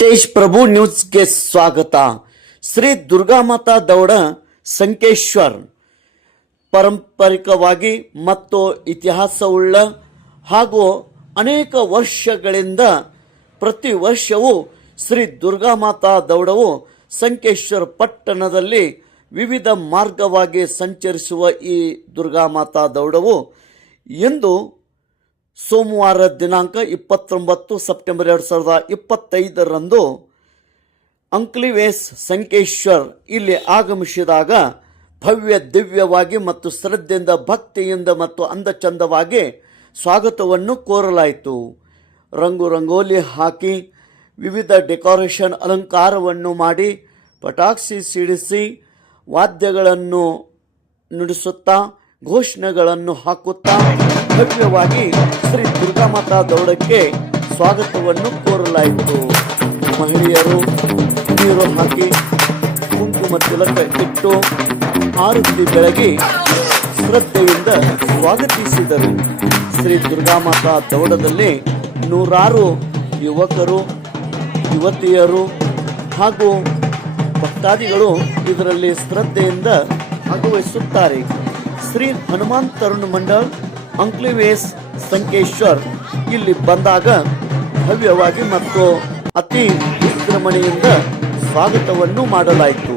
ತೇಜ್ ಪ್ರಭು ನ್ಯೂಸ್ಗೆ ಸ್ವಾಗತ. ಶ್ರೀ ದುರ್ಗಾಮಾತಾ ದೌಡ, ಸಂಕೇಶ್ವರ್. ಪಾರಂಪರಿಕವಾಗಿ ಮತ್ತು ಇತಿಹಾಸವುಳ್ಳ ಹಾಗೂ ಅನೇಕ ವರ್ಷಗಳಿಂದ ಪ್ರತಿ ವರ್ಷವೂ ಶ್ರೀ ದುರ್ಗಾಮಾತಾ ದೌಡವು ಸಂಕೇಶ್ವರ ಪಟ್ಟಣದಲ್ಲಿ ವಿವಿಧ ಮಾರ್ಗವಾಗಿ ಸಂಚರಿಸುವ ಈ ದುರ್ಗಾಮಾತಾ ದೌಡವು ಇಂದು ಸೋಮವಾರ ದಿನಾಂಕ ಇಪ್ಪತ್ತೊಂಬತ್ತು ಸೆಪ್ಟೆಂಬರ್ ಎರಡು ಸಾವಿರದ ಇಪ್ಪತ್ತೈದರಂದು ಅಂಕ್ಲಿವೇಸ್ ಸಂಕೇಶ್ವರ್ ಇಲ್ಲಿ ಆಗಮಿಸಿದಾಗ ಭವ್ಯ ದಿವ್ಯವಾಗಿ ಮತ್ತು ಶ್ರದ್ಧೆಯಿಂದ, ಭಕ್ತಿಯಿಂದ ಮತ್ತು ಅಂದಚಂದವಾಗಿ ಸ್ವಾಗತವನ್ನು ಕೋರಲಾಯಿತು. ರಂಗು ರಂಗೋಲಿ ಹಾಕಿ ವಿವಿಧ ಡೆಕೋರೇಷನ್ ಅಲಂಕಾರವನ್ನು ಮಾಡಿ ಪಟಾಕ್ಷಿ ಸಿಡಿಸಿ ವಾದ್ಯಗಳನ್ನು ನುಡಿಸುತ್ತಾ ಘೋಷಣೆಗಳನ್ನು ಹಾಕುತ್ತಾ ಭವ್ಯವಾಗಿ ಶ್ರೀ ದುರ್ಗಾಮಾತಾ ದೌಡಕ್ಕೆ ಸ್ವಾಗತವನ್ನು ಕೋರಲಾಯಿತು. ಮಹಿಳೆಯರು ನೀರು ಹಾಕಿ ಕುಂಕುಮ ತಿಲಕ ಇಟ್ಟು ಆರತಿ ಬೆಳಗಿ ಶ್ರದ್ಧೆಯಿಂದ ಸ್ವಾಗತಿಸಿದರು. ಶ್ರೀ ದುರ್ಗಾಮಾತಾ ದೌಡದಲ್ಲಿ ನೂರಾರು ಯುವಕರು, ಯುವತಿಯರು ಹಾಗೂ ಭಕ್ತಾದಿಗಳು ಇದರಲ್ಲಿ ಶ್ರದ್ಧೆಯಿಂದ ಭಾಗವಹಿಸುತ್ತಾರೆ. ಶ್ರೀ ಹನುಮಾನ್ ತರುಣ್ ಮಂಡಲ್ ಅಂಕ್ಲಿವೇಸ್ ಸಂಕೇಶ್ವರ್. ಇಲ್ಲಿ ಬಂದಾಗ ಭವ್ಯವಾಗಿ ಮತ್ತು ಅತಿ ವಿಜೃಂಭಣೆಯಿಂದ ಸ್ವಾಗತವನ್ನು ಮಾಡಲಾಯಿತು.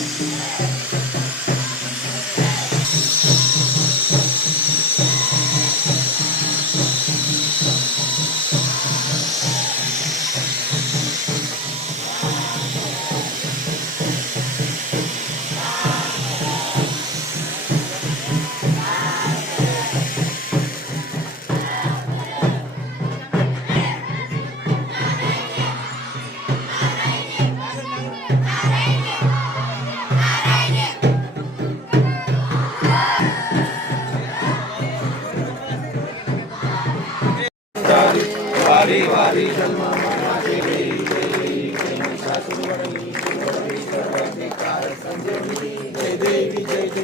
जय देवी जय देवी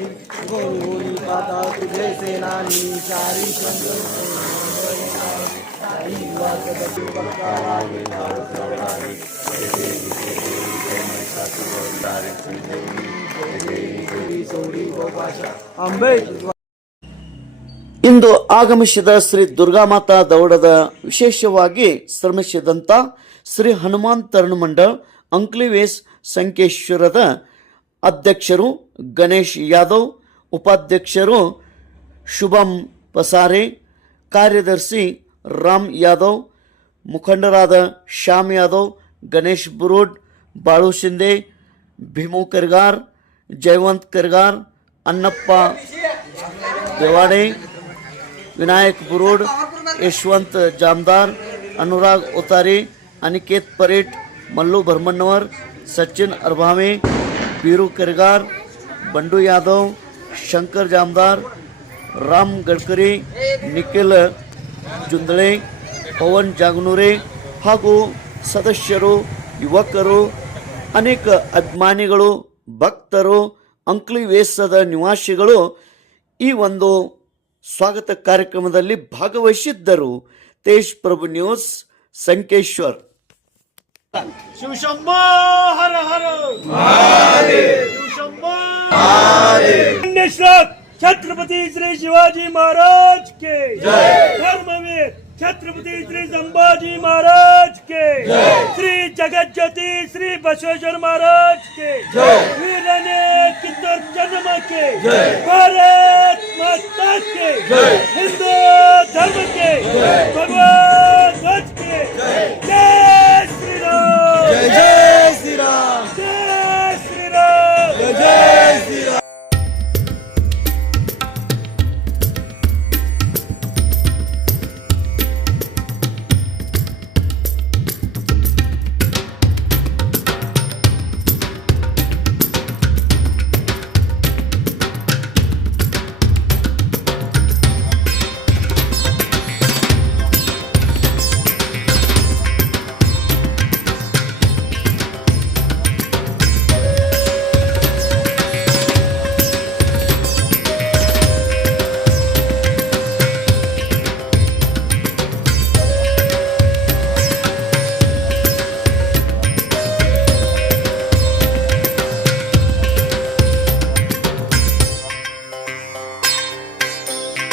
गोरी माता तुझे सेनानी चारी अंबे ಇಂದು ಆಗಮಿಸಿದ ಶ್ರೀ ದುರ್ಗಾಮಾತಾ ದೌಡದ ವಿಶೇಷವಾಗಿ ಶ್ರಮಿಸಿದಂಥ ಶ್ರೀ ಹನುಮಾನ್ ಮಂಡಲ್, ಅಂಕ್ಲಿವೇಸ್ ಸಂಕೇಶ್ವರದ ಅಧ್ಯಕ್ಷರು ಗಣೇಶ್ ಯಾದವ್, ಉಪಾಧ್ಯಕ್ಷರು ಶುಭಂ ಪಸಾರೆ, ಕಾರ್ಯದರ್ಶಿ ರಾಮ್ ಯಾದವ್, ಮುಖಂಡರಾದ ಶ್ಯಾಮ್ ಯಾದವ್, ಗಣೇಶ್ ಬುರುಡ್, ಬಾಳು ಶಿಂದೆ, ಭೀಮು ಕರ್ಗಾರ್, ಜಯವಂತ್ ಕರ್ಗಾರ್ ಅನ್ನಪ್ಪ ದೇವಾಡೆ विनायक बुरुड यशवंत जामदार अनुराग ओतारे अनिकेत परेट मल्लू भरमण्णवर सचिन अरभावे बीरू करगार बंडू यादव शंकर जामदार राम गडकरी निखिल जुंदळे ಪವನ್ ಜಾಗನೂರೆ ಹಾಗೂ ಸದಸ್ಯರು ಯುವಕರು ಅನೇಕ ಅಭಿಮಾನಿಗಳು ಭಕ್ತರು ಅಂಕ್ಲಿ ವೇಸದ ನಿವಾಸಿಗಳು ಈ ಒಂದು ಸ್ವಾಗತ ಕಾರ್ಯಕ್ರಮದಲ್ಲಿ ಭಾಗವಹಿಸಿದ್ದರು ತೇಜ್ ಪ್ರಭು ನ್ಯೂಸ್ ಸಂಕೇಶ್ವರ್ ಶಿವಶಂಭೋ ಹರ ಹರ ಶಿವಶಂಭೋ पुण्यश्लोक छत्रपति श्री शिवाजी महाराज के धर्मवीर छत्रपति श्री संभाजी महाराज के श्री जगत ज्योति श्री बसवेश्वर महाराज के वीरने किन्नर जन्म के भारत